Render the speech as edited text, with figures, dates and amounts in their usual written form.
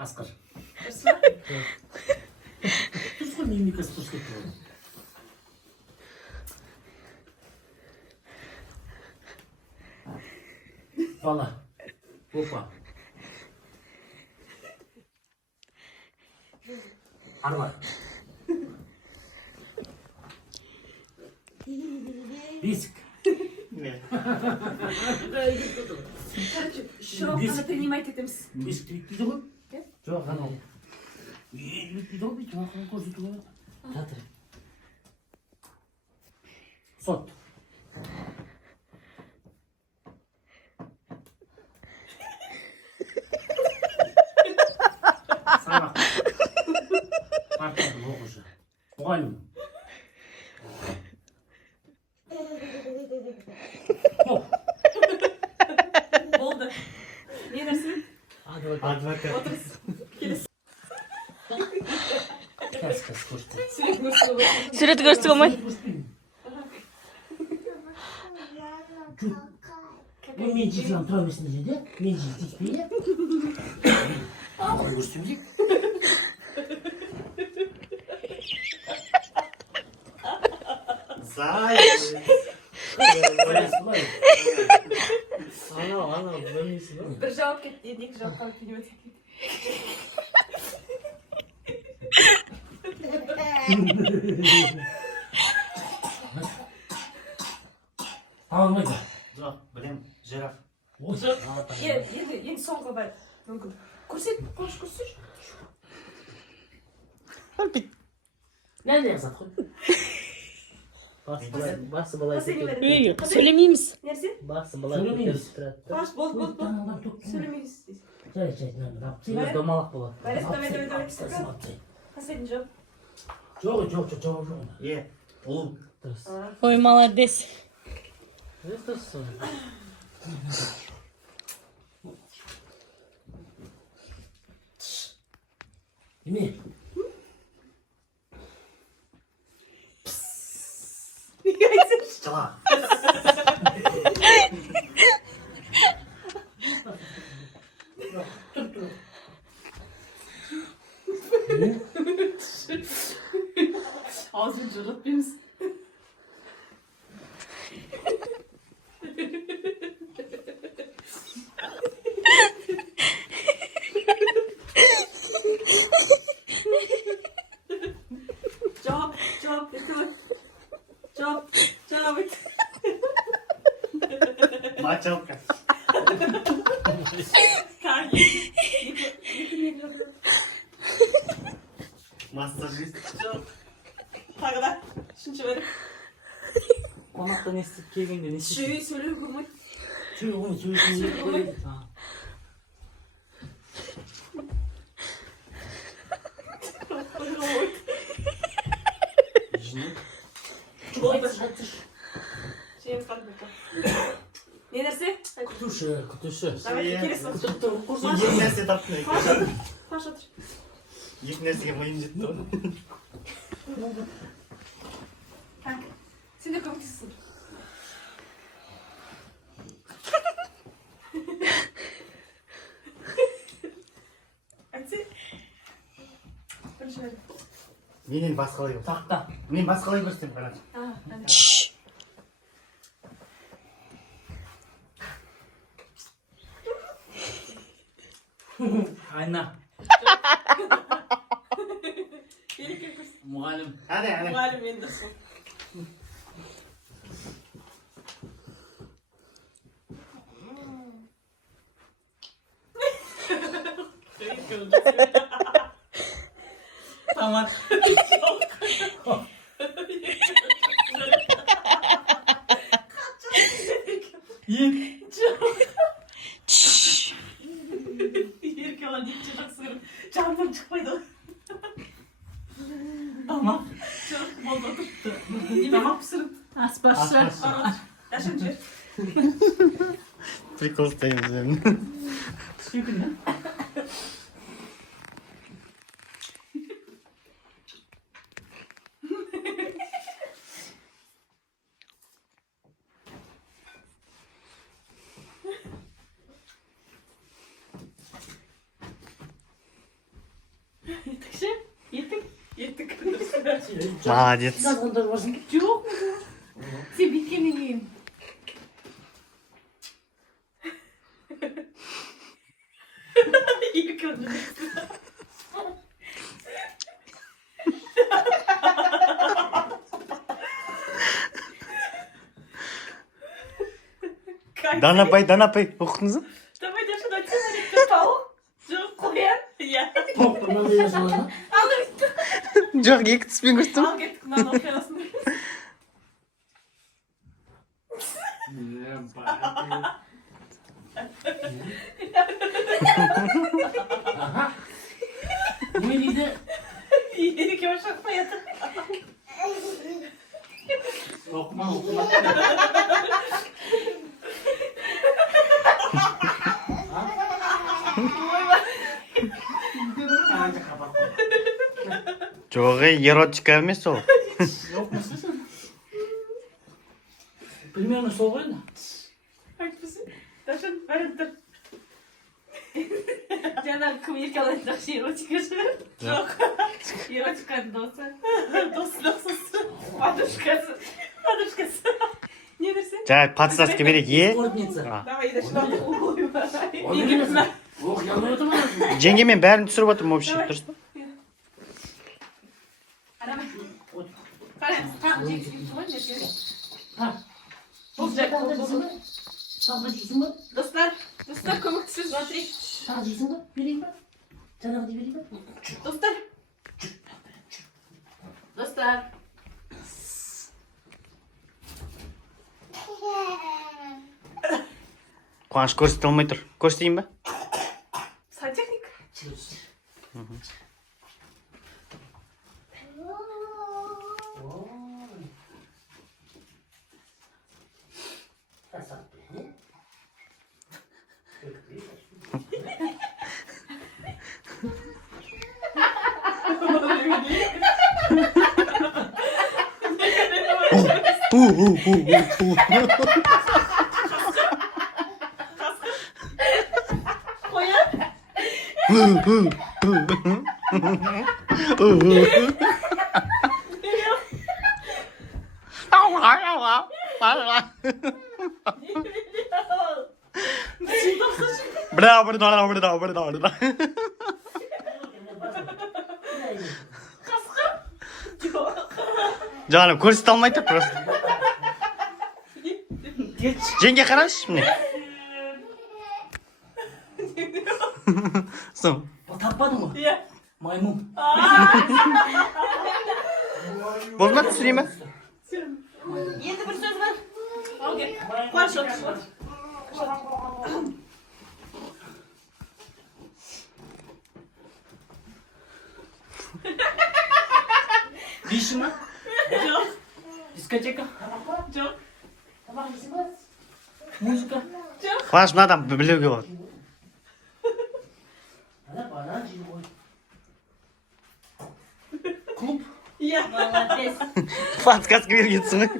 Қасқыр. Дұрыс па? Дұрыс қой, мимикасы дұрыс кетті ғой. Бала. Опа. Арба. Бесик. Короче, широко ғана принимать етеміз. Бесік дейді ғой? Иә? Жоқ, анау. Дейді ғой, бүйтіп ақылын көрсетіп қойған. Жатыр. Сот. Сабақ. Партияның оқушы. Мұғалім. Болды. Не нәрсе? Адвокат. Отырыс. Келесі. Кәс көрсетті. Сурет көрсетуге болады. Сурет көрсетуге болмайды. Бұл мен жесем тұра берсін де, мен жеспей де. Көрсетем дейік. Зайчик. Анау, білмейсің ба? Бір жауап кетті, енді екі жауап қалып келіп Алмайды. Жоқ, білем, жираф. Осы. енді соңғы бар. Мүмкін. Көрсет, көрсет. Нәне жазады ғой. Басы былай Последний Сөйлемейміз. нәрсе? Басы былай Сөйлемейміз. тұрады. Баш, болды. Сөйлемейсіз. Жай, Домалақ болады. Давай. Последний жауап. Жоқ. Ұл. Дұрыс. Ой, молодец. Дұрыс. Неме? Жала. Ağzını cırlatmayız. Cevap, Cevap et. Мочалка. Массажист. Тағы да. Үшінші бәрі. Қонақтан естіп келгенде не істейсің? Шөй сөйлеу болмайды. Сөйлемейміз. Болды. Şeyimiz kaldı bakalım. Ne derse? Күтуші. Давай, келесі. Екі нәрсе таптың екен. Паш отыр. Екі нәрсеге миым жетті ғой. Так. Sen de komiksin. Айтсы. Бірінші бәрі. Менен басқалай көрсем. Тақта. Мен басқалай көрсем қарашы. Айна. Береке көрсін. Мұғалім. Әне. Мұғалім енді сол. Тамақ. Ерке olan итше жақсы көріп, жанымнан шықпайды ғой. Тамақ. Жоқ, болды отыр. Тамақ пісіріп. Аспазшы. Дәшін жер. Прикол стоим. Сүйкінді. Молодец. Жазғандар барсың. Жоқ. Сен бүйткеннен кейін. Екі күн. Данапай, оқыңыз. Давай даже на темалекті тауық. Жоқ, қоян. Иә. Тоқ, мынандай жасалады. Ал өйтті. Жоқ, екі түспен көрсетім. Ал кеттік мынаны оқиғасын. Аха. Не дейді? Екеуі шықпай жатыр. Оқыма. Жоқ, эротика емес ол. Примерно сол ғой енді. Айтпысы. Дашын, бәрін тұр. Жаңағы кім ерке алайын жақсы эротика шығар? Жоқ. Эротиканың досы. Досы доқсыз. Подушкасы. Не дерсің? Жаңа подсказка берейік, е? Спортница. Давай, Дашын, ойбай. Оқ, ялмай отыр ма? Жеңге мен бәрін түсіріп отырмын, вообще, дұрыс па? Қараңыз, тағы жеңсіз ғой, нерсе. Бұл жақта жейсің ба? Тағы жейсің ба? Достар, көмектесіз, смотри. Тағы жейсің ба? Берейін ба? Жаңағыдай берейін ба? Достар. Қуаныш көрсете алмай тұр. Көрсетейін ба? Сантехник. Бра. Жаным, көрсете алмай тұр просто. Жеңге қарашы міне. Соң. Таппадың ғой? Иә. Маймун. Болды ма, түсірейін ба? Енді бір сөз бар. Ал кел. Қуаныш отыр. Биші ма? Жоқ. Дискотека? Жоқ. Тамақ жейсің ба? Музыка? Қуаныш мынадан білуге болады. Ана банан жейді ғой. Клуб? Иә. Молодец. Подсказка бергенсің ғой.